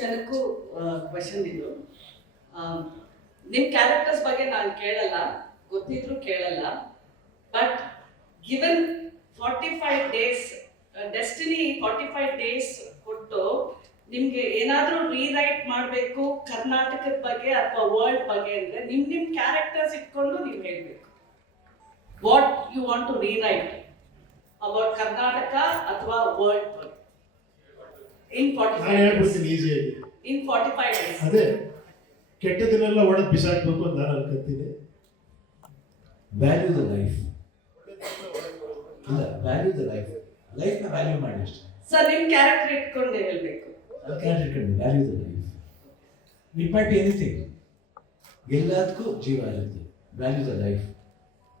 ಜನಕ್ಕೂ ಕ್ವೆಶನ್ ಇದು. ನಿಮ್ಮ ಕ್ಯಾರೆಕ್ಟರ್ಸ್ ಬಗ್ಗೆ ನಾನು ಕೇಳಲ್ಲ, ಗೊತ್ತಿದ್ರು ಕೇಳಲ್ಲ. But given 45 days destiny 45 days ಕೊಟ್ಟು ನಿಮ್ಗೆ ಏನಾದ್ರೂ ರೀರೈಟ್ ಮಾಡಬೇಕು ಕರ್ನಾಟಕದ ಬಗ್ಗೆ ಅಥವಾ ವರ್ಲ್ಡ್ ಬಗ್ಗೆ ಅಂದ್ರೆ ನಿಮ್ ಕ್ಯಾರೆಕ್ಟರ್ಸ್ ಇಟ್ಕೊಂಡು ನೀವು ಹೇಳ್ಬೇಕು. What you want to rewrite about Karnataka ಅಥವಾ ವರ್ಲ್ಡ್ ಬಗ್ಗೆ ಇನ್ 45 ಡೇಸ್. ಅದೇ ಕೆಟ್ಟದನ್ನೆಲ್ಲ ಒಡೆದು ಬಿಸಾಕ್ಬೇಕು ಅಂತ ನಾನು ಅನ್ಕೊಂತೀನಿ. Value the life. ಇಲ್ಲ, ವ್ಯಾಲ್ಯೂ ದ ಲೈಫ್. ಲೈಫ್ನ ವ್ಯಾಲ್ಯೂ ಮಾಡಿ ಅಷ್ಟೇ. ಸರ್ ನಿಮ್ಮ ಕ್ಯಾರೆಕ್ಟರ್ ಇಟ್ಕೊಂಡು ಹೇಳ್ಬೇಕು. ಕ್ಯಾರೆಕ್ಟರ್ ಇಟ್ಕೊಂಡು value the life. It might be anything. ಎಲ್ಲದಕ್ಕೂ ಜೀವ ಇರುತ್ತೆ. Value the life.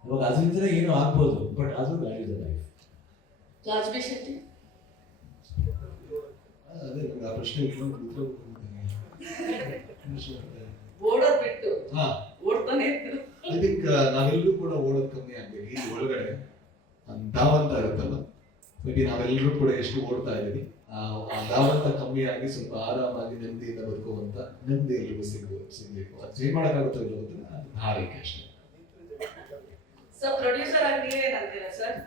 ಇವಾಗ ಅದರಿಂದ ಏನೋ ಆಗ್ಬೋದು, ಬಟ್ ಅದು value the life. Raj B Shetty ಅದೇ ಆ ಪ್ರಶ್ನೆ ಇಟ್ಕೊಂಡು ಓಡೋದ್ ಬಿಟ್ಟು ಓಡ್ತಾನೆ ಇದ್ರು. ಐ ಥಿಂಕ್ ನಾವೆಲ್ಲರೂ ಕೂಡ ಓಡೋದು ಕಮ್ಮಿ ಆಗ್ಬೇಕು. ಈ ಒಳಗಡೆ ಧಾವಂತ ಇರುತ್ತಲ್ಲ, ಮೇ ಬಿ ನಾವೆಲ್ಲರೂ ಕೂಡ ಎಷ್ಟು ಓಡ್ತಾ ಇದ್ದೀವಿ, ಆ ಧಾವಂತ ಕಮ್ಮಿ ಆಗಿ ಸ್ವಲ್ಪ ಆರಾಮಾಗಿ ನೆಮ್ಮದಿಯಿಂದ ಬದುಕುವಂತ ನೆಮ್ಮದಿ ಎಲ್ರಿಗೂ ಸಿಗ್ಬೇಕು. ಅದು ಏನ್ ಮಾಡೋಕ್ಕಾಗುತ್ತೋ ಇಲ್ಲ ಗೊತ್ತಿಲ್ಲ, ಅದು ಹಾರೈಕೆ ಅಷ್ಟೇ. ಸರ್ ಪ್ರೊಡ್ಯೂಸರ್ ಆಗಿ ನೀವೇನಂತೀರಾ ಸರ್?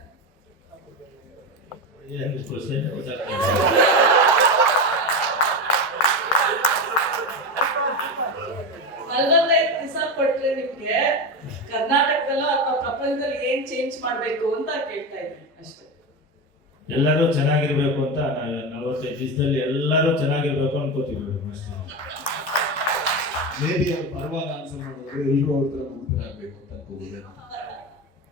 ಕೊಟ್ರೆ ನಿಮ್ಗೆ ಕರ್ನಾಟಕದಲ್ಲೋ ಅಥವಾ ಪ್ರಪಂಚದಲ್ಲಿ ಏನ್ ಚೇಂಜ್ ಮಾಡ್ಬೇಕು ಅಂತ ಕೇಳ್ತಾ ಇದ್ದೀನಿ ಅಷ್ಟೇ. ಎಲ್ಲರೂ ಚೆನ್ನಾಗಿರ್ಬೇಕು ಅಂತ 45 ದಿವಸದಲ್ಲಿ ಎಲ್ಲರೂ ಚೆನ್ನಾಗಿರ್ಬೇಕು ಅನ್ಕೋತೀವಿ ಅಷ್ಟೇ. ಮೇ ಬಿ ಅವ್ರು ಪರವಾಗಿ ಆನ್ಸರ್ ಮಾಡಿದ್ರೆ ಎಲ್ಲರೂ ಅವ್ರ ತರ ಆಗ್ಬೇಕು ಅಂತ ಅನ್ಕೋಬಹುದು.